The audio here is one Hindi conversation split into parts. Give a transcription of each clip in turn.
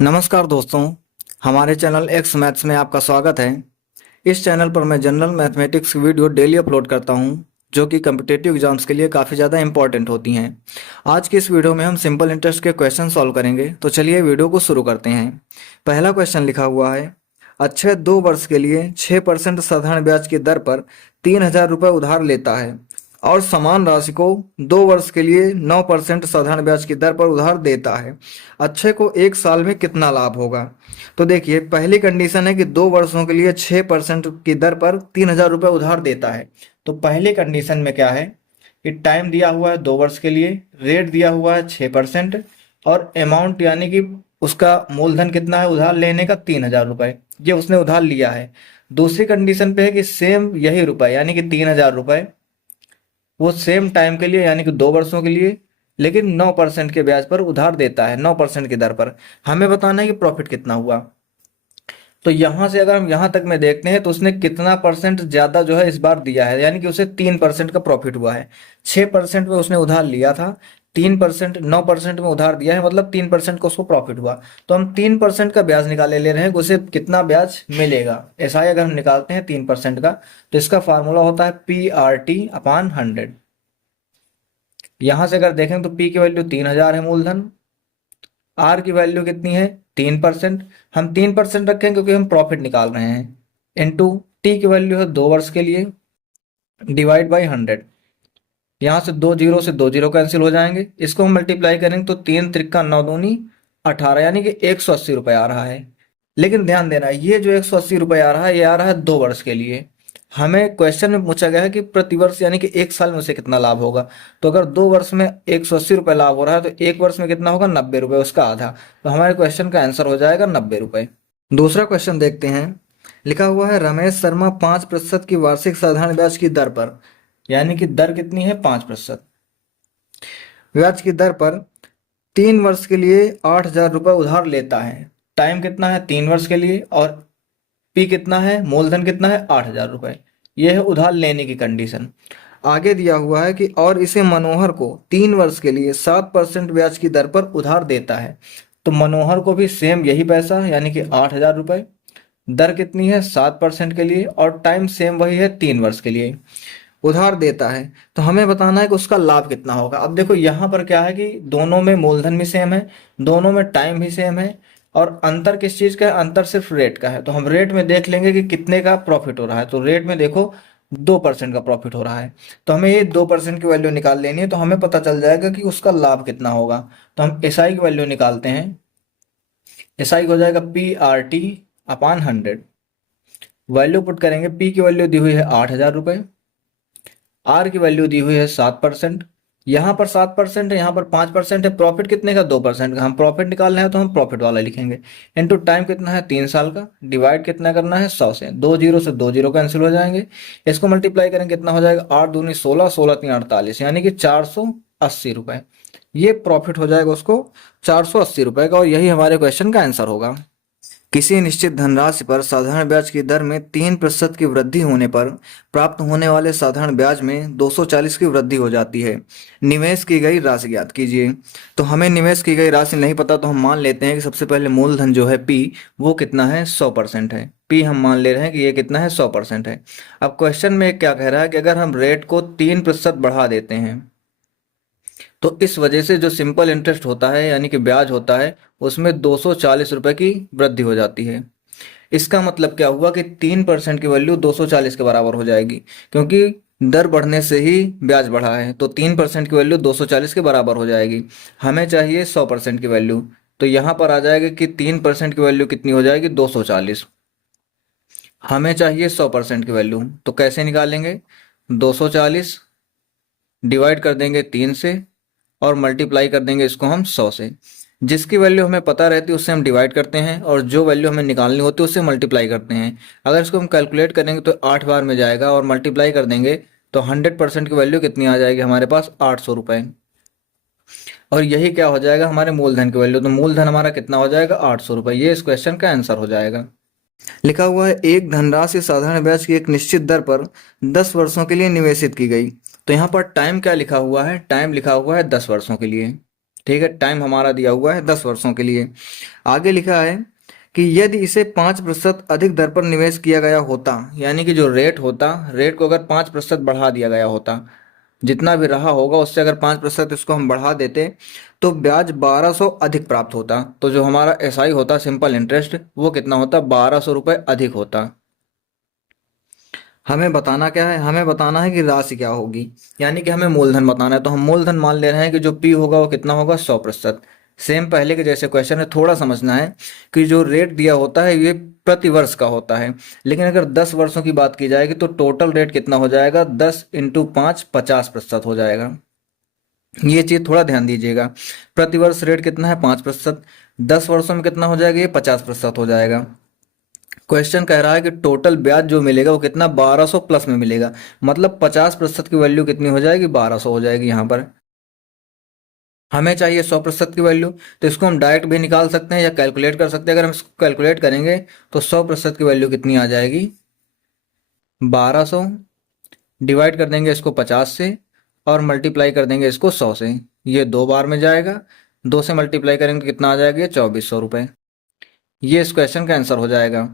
नमस्कार दोस्तों, हमारे चैनल एक्स मैथ्स में आपका स्वागत है। इस चैनल पर मैं जनरल मैथमेटिक्स की वीडियो डेली अपलोड करता हूं, जो कि कम्पिटिटिव एग्जाम्स के लिए काफ़ी ज़्यादा इंपॉर्टेंट होती हैं। आज की इस वीडियो में हम सिंपल इंटरेस्ट के क्वेश्चन सॉल्व करेंगे, तो चलिए वीडियो को शुरू करते हैं। पहला क्वेश्चन लिखा हुआ है, अक्षय 2 वर्ष के लिए 6% साधारण ब्याज की दर पर 3,000 रुपये उधार लेता है और समान राशि को 2 वर्ष के लिए 9% साधारण ब्याज की दर पर उधार देता है। अक्षय को 1 साल में कितना लाभ होगा? तो देखिए, पहली कंडीशन है कि 2 वर्षों के लिए 6% की दर पर 3,000 रुपये उधार देता है। तो पहली कंडीशन में क्या है कि टाइम दिया हुआ है 2 वर्ष के लिए, रेट दिया हुआ है 6% और अमाउंट यानी कि उसका मूलधन कितना है उधार लेने का 3,000 रुपये, ये उसने उधार लिया है। दूसरी कंडीशन पे है कि सेम यही रुपए यानी कि 3,000 रुपये वो सेम टाइम के लिए यानी कि 2 वर्षों के लिए, लेकिन 9% के ब्याज पर उधार देता है, 9% की दर पर। हमें बताना है कि प्रॉफिट कितना हुआ। तो यहां से अगर हम यहां तक में देखते हैं तो उसने कितना परसेंट ज्यादा जो है इस बार दिया है, यानी कि उसे 3% का प्रॉफिट हुआ है। 6% में उसने उधार लिया था, 3% 9% में उधार दिया है, मतलब 3% का उसको प्रॉफिट हुआ। तो हम 3% का ब्याज निकाले ले रहे हैं कि उसे कितना ब्याज मिलेगा। ऐसा ही अगर हम निकालते हैं 3% का, तो इसका फार्मूला होता है PRT/100। यहां से अगर देखें तो P की वैल्यू 3,000 है मूलधन, R की वैल्यू कितनी है 3%। हम 3% रखें क्योंकि हम प्रॉफिट निकाल रहे हैं, इनटू T की वैल्यू है 2 वर्ष के लिए, डिवाइड बाई 100। यहाँ से दो जीरो कैंसिल हो जाएंगे, इसको हम मल्टीप्लाई करेंगे तो 3 त्रिका 9 दूनी 18, यानी कि 180 रुपये आ रहा है। लेकिन ध्यान देना, ये जो 180 रुपये आ रहा है, ये आ रहा है 2 वर्ष के लिए। हमें क्वेश्चन में पूछा गया है कि प्रतिवर्ष यानी कि 1 साल में उसे कितना लाभ होगा। तो अगर 2 वर्ष में 180 रुपये लाभ हो रहा है तो 1 वर्ष में कितना होगा 90 रुपये, उसका आधा। तो हमारे क्वेश्चन का आंसर हो जाएगा 90 रुपये। दूसरा क्वेश्चन देखते हैं। लिखा हुआ है, रमेश शर्मा 5% की वार्षिक साधारण ब्याज की दर पर, यानी कि दर कितनी है 5% ब्याज की दर पर 3 वर्ष के लिए 8,000 रुपये उधार लेता है। टाइम कितना है 3 वर्ष के लिए, और पी कितना है, मूलधन कितना है 8,000 रुपये। यह है उधार लेने की कंडीशन। आगे दिया हुआ है कि और इसे मनोहर को 3 वर्ष के लिए 7% ब्याज की दर पर उधार देता है। तो मनोहर को भी सेम यही पैसा यानी कि 8,000 रुपये, दर कितनी है 7% के लिए, और टाइम सेम वही है 3 वर्ष के लिए उधार देता है। तो हमें बताना है कि उसका लाभ कितना होगा। अब देखो यहाँ पर क्या है कि दोनों में मूलधन भी सेम है, दोनों में टाइम भी सेम है, और अंतर किस चीज का है, अंतर सिर्फ रेट का है। तो हम रेट में देख लेंगे कि कितने का प्रॉफिट हो रहा है। तो रेट में देखो 2% का प्रॉफिट हो रहा है, तो हमें ये 2% की वैल्यू निकाल लेनी है, तो हमें पता चल जाएगा कि उसका लाभ कितना होगा। तो हम एसआई की वैल्यू निकालते हैं। एसआई हो जाएगा PRT/100। वैल्यू पुट करेंगे, पी की वैल्यू दी हुई है 8,000 रुपये, आर की वैल्यू दी हुई है 7%, यहाँ पर 7% है, यहाँ पर 5% है। प्रॉफिट कितने का 2% का, हम प्रॉफिट निकाल रहे हैं तो हम प्रॉफिट वाला लिखेंगे। इनटू टाइम कितना है 3 साल का, डिवाइड कितना करना है 100 से, दो जीरो कैंसिल हो जाएंगे। इसको मल्टीप्लाई करेंगे कितना हो जाएगा 8 दूनी 16, 16 3 48, यानी कि 480 रुपये। ये प्रॉफिट हो जाएगा उसको 480 रुपये का, और यही हमारे क्वेश्चन का आंसर होगा। किसी निश्चित धनराशि पर साधारण ब्याज की दर में 3% की वृद्धि होने पर प्राप्त होने वाले साधारण ब्याज में 240 की वृद्धि हो जाती है। निवेश की गई राशि ज्ञात कीजिए। तो हमें निवेश की गई राशि नहीं पता, तो हम मान लेते हैं कि सबसे पहले मूलधन जो है पी, वो कितना है 100% है। पी हम मान ले रहे हैं कि ये कितना है 100% है। अब क्वेश्चन में क्या कह रहा है कि अगर हम रेट को 3% बढ़ा देते हैं, तो इस वजह से जो सिंपल इंटरेस्ट होता है यानी कि ब्याज होता है, उसमें 240 रुपये की वृद्धि हो जाती है। इसका मतलब क्या हुआ कि 3% की वैल्यू 240 के बराबर हो जाएगी, क्योंकि दर बढ़ने से ही ब्याज बढ़ा है। तो 3% की वैल्यू 240 के बराबर हो जाएगी। हमें चाहिए 100% की वैल्यू, तो यहाँ पर आ जाएगा कि 3% की वैल्यू कितनी हो जाएगी 240। हमें चाहिए 100% की वैल्यू, तो कैसे निकालेंगे, 240 डिवाइड कर देंगे 3 से, और मल्टीप्लाई कर देंगे इसको हम 100 से। जिसकी वैल्यू हमें पता रहती है उससे हम डिवाइड करते हैं, और जो वैल्यू हमें निकालनी होती है उससे मल्टीप्लाई करते हैं। अगर इसको हम कैलकुलेट करेंगे तो 8 बार में जाएगा, और मल्टीप्लाई कर देंगे तो 100% की वैल्यू कितनी आ जाएगी हमारे पास 800 रुपये। और यही क्या हो जाएगा हमारे मूलधन की वैल्यू। तो मूलधन हमारा कितना हो जाएगा 800 रुपये। ये इस क्वेश्चन का आंसर हो जाएगा। लिखा हुआ है, एक धनराशि साधारण ब्याज की एक निश्चित दर पर 10 वर्षों के लिए निवेशित की गई। तो यहाँ पर टाइम क्या लिखा हुआ है, टाइम लिखा हुआ है 10 वर्षों के लिए। ठीक है, टाइम हमारा दिया हुआ है 10 वर्षों के लिए। आगे लिखा है कि यदि इसे 5% अधिक दर पर निवेश किया गया होता, यानी कि जो रेट होता, रेट को अगर 5% बढ़ा दिया गया होता, जितना भी रहा होगा उससे अगर 5% इसको हम बढ़ा देते तो ब्याज 1200 अधिक प्राप्त होता। तो जो हमारा एसआई होता, सिंपल इंटरेस्ट, वो कितना होता, 1200 रुपये अधिक होता। हमें बताना क्या है, हमें बताना है कि राशि क्या होगी, यानी कि हमें मूलधन बताना है। तो हम मूलधन मान ले रहे हैं कि जो पी होगा वो कितना होगा, 100%। सेम पहले के जैसे क्वेश्चन है, थोड़ा समझना है कि जो रेट दिया होता है ये प्रति वर्ष का होता है, लेकिन अगर 10 वर्षों की बात की जाएगी तो टोटल रेट कितना हो जाएगा, 10 इंटू 5 50% हो जाएगा। ये चीज थोड़ा ध्यान दीजिएगा। प्रतिवर्ष रेट कितना है, 5%। 10 वर्षों में कितना हो जाएगा, ये 50% हो जाएगा। क्वेश्चन कह रहा है कि टोटल ब्याज जो मिलेगा वो कितना, 1200 प्लस में मिलेगा। मतलब 50% की वैल्यू कितनी हो जाएगी, 1200 हो जाएगी। यहाँ पर हमें चाहिए 100% की वैल्यू, तो इसको हम डायरेक्ट भी निकाल सकते हैं या कैलकुलेट कर सकते हैं। अगर हम इसको कैलकुलेट करेंगे तो 100% की वैल्यू कितनी आ जाएगी, 1200 डिवाइड कर देंगे इसको 50 से और मल्टीप्लाई कर देंगे इसको 100 से। ये 2 बार में जाएगा, 2 से मल्टीप्लाई करेंगे तो कितना आ जाएगा, ये 2400 रुपये। ये इस क्वेश्चन का आंसर हो जाएगा।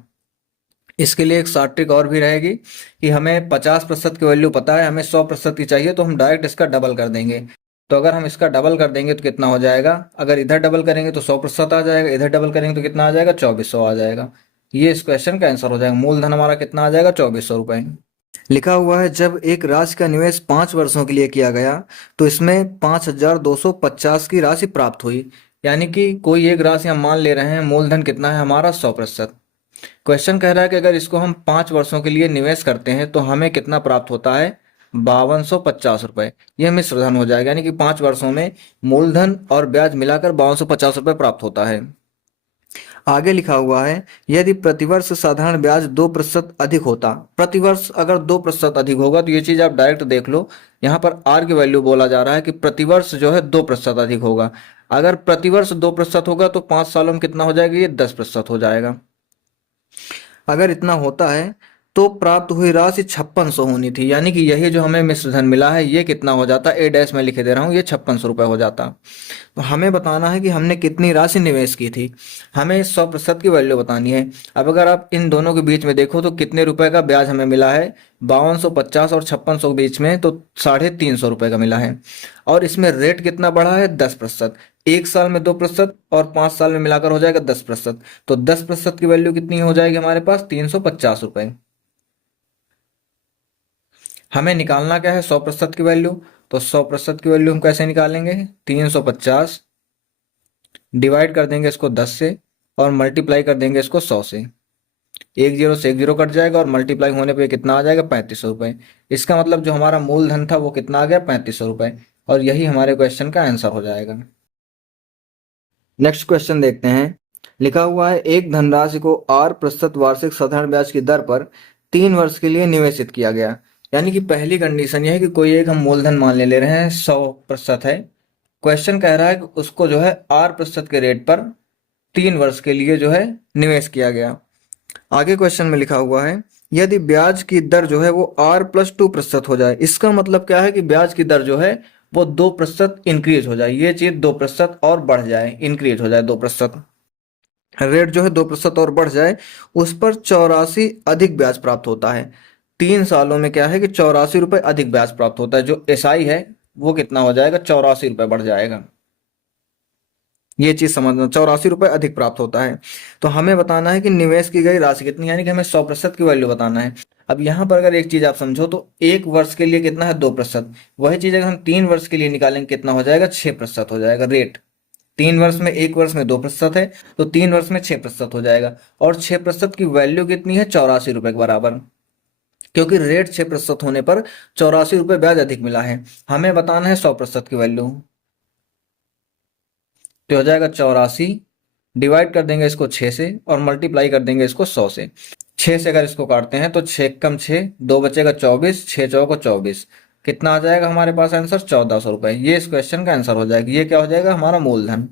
इसके लिए एक शॉर्ट ट्रिक और भी रहेगी कि हमें 50% की वैल्यू पता है, हमें 100% की चाहिए, तो हम डायरेक्ट इसका डबल कर देंगे। तो अगर हम इसका डबल कर देंगे तो कितना हो जाएगा, अगर इधर डबल करेंगे तो 100% आ जाएगा, इधर डबल करेंगे तो कितना आ जाएगा, 2400 आ जाएगा। ये इस क्वेश्चन का आंसर हो जाएगा। मूलधन हमारा कितना आ जाएगा, 2400 रुपये। लिखा हुआ है जब एक राशि का निवेश 5 वर्षों के लिए किया गया तो इसमें 5250 की राशि प्राप्त हुई। यानी कि कोई एक राशि हम मान ले रहे हैं, मूलधन कितना है हमारा, 100%। क्वेश्चन कह रहा है कि अगर इसको हम 5 वर्षों के लिए निवेश करते हैं तो हमें कितना प्राप्त होता है, 5250 रुपये। यह मिश्र धन हो जाएगा, यानी कि 5 वर्षों में मूलधन और ब्याज मिलाकर 5250 रुपये प्राप्त होता है। आगे लिखा हुआ है यदि प्रतिवर्ष साधारण ब्याज 2% अधिक होता, प्रतिवर्ष अगर 2% अधिक होगा, तो ये चीज आप डायरेक्ट देख लो। यहाँ पर आर की वैल्यू बोला जा रहा है कि प्रतिवर्ष जो है 2% अधिक होगा। अगर प्रतिवर्ष 2% होगा तो 5 सालों में कितना हो जाएगा, ये 10% हो जाएगा। अगर इतना होता है तो प्राप्त हुई राशि 5600 होनी थी, यानी कि यही जो हमें मिश्रधन मिला है ये कितना हो जाता, ए डैश में लिखे दे रहा हूँ, ये 5600 रुपये हो जाता। तो हमें बताना है कि हमने कितनी राशि निवेश की थी, हमें 100% की वैल्यू बतानी है। अब अगर आप इन दोनों के बीच में देखो तो कितने रुपए का ब्याज हमें मिला है, 5250 और 5600 के बीच में तो 350 रुपये का मिला है। और इसमें रेट कितना बढ़ा है, 10%। 1 साल में 2% और 5 साल में मिलाकर हो जाएगा 10%। तो 10% की वैल्यू कितनी हो जाएगी हमारे पास, 350 रुपये। हमें निकालना क्या है, 100% की वैल्यू। तो 100% की वैल्यू हम कैसे निकालेंगे, 350 डिवाइड कर देंगे इसको 10 से और मल्टीप्लाई कर देंगे इसको 100 से। एक जीरो से एक जीरो कट जाएगा और मल्टीप्लाई होने पे कितना आ जाएगा, 3500 रुपये। इसका मतलब जो हमारा मूलधन था वो कितना आ गया, 3500 रुपये। और यही हमारे क्वेश्चन का आंसर हो जाएगा। नेक्स्ट क्वेश्चन देखते हैं। लिखा हुआ है एक धनराशि को 8% वार्षिक साधारण ब्याज की दर पर 3 वर्ष के लिए निवेशित किया गया। यानी कि पहली कंडीशन यह है कि कोई एक हम मूलधन मान ले रहे हैं, 100% है। क्वेश्चन कह रहा है कि उसको जो है 8% के रेट पर 3 वर्ष के लिए जो है निवेश किया गया। आगे क्वेश्चन में लिखा हुआ है यदि ब्याज की दर जो है वो R+2% हो जाए, इसका मतलब क्या है कि ब्याज की दर जो है वो 2% इंक्रीज हो जाए, ये चीज 2% और बढ़ जाए, इंक्रीज हो जाए 2%, रेट जो है 2% और बढ़ जाए, उस पर 84 अधिक ब्याज प्राप्त होता है। 3 सालों में क्या है कि 84 रुपये अधिक ब्याज प्राप्त होता है। जो एसआई है वो कितना हो जाएगा, 84 रुपये बढ़ जाएगा। ये चीज समझना, 84 रुपये अधिक प्राप्त होता है। तो हमें बताना है कि निवेश की गई राशि कितनी, यानी कि हमें 100% की वैल्यू बताना है। अब यहाँ पर अगर एक चीज आप समझो तो 1 वर्ष के लिए कितना है, 2%। वही चीज अगर हम 3 वर्ष के लिए निकालेंगे कितना हो जाएगा, 6% हो जाएगा रेट। 3 वर्ष में, 1 वर्ष में 2% है तो 3 वर्ष में 6% हो जाएगा। और 6% की वैल्यू कितनी है, 84 रुपये के बराबर, क्योंकि रेट 6% होने पर 84 रुपये ब्याज अधिक मिला है। हमें बताना है 100% की वैल्यू, तो हो जाएगा 84 डिवाइड कर देंगे इसको 6 से और मल्टीप्लाई कर देंगे इसको 100 से। 6 से अगर इसको काटते हैं तो 6 कम 6, 2 बचेगा 24, 6 चौको 24, कितना आ जाएगा हमारे पास आंसर, 1400 रुपये। ये इस क्वेश्चन का आंसर हो जाएगा। ये क्या हो जाएगा, हमारा मूलधन।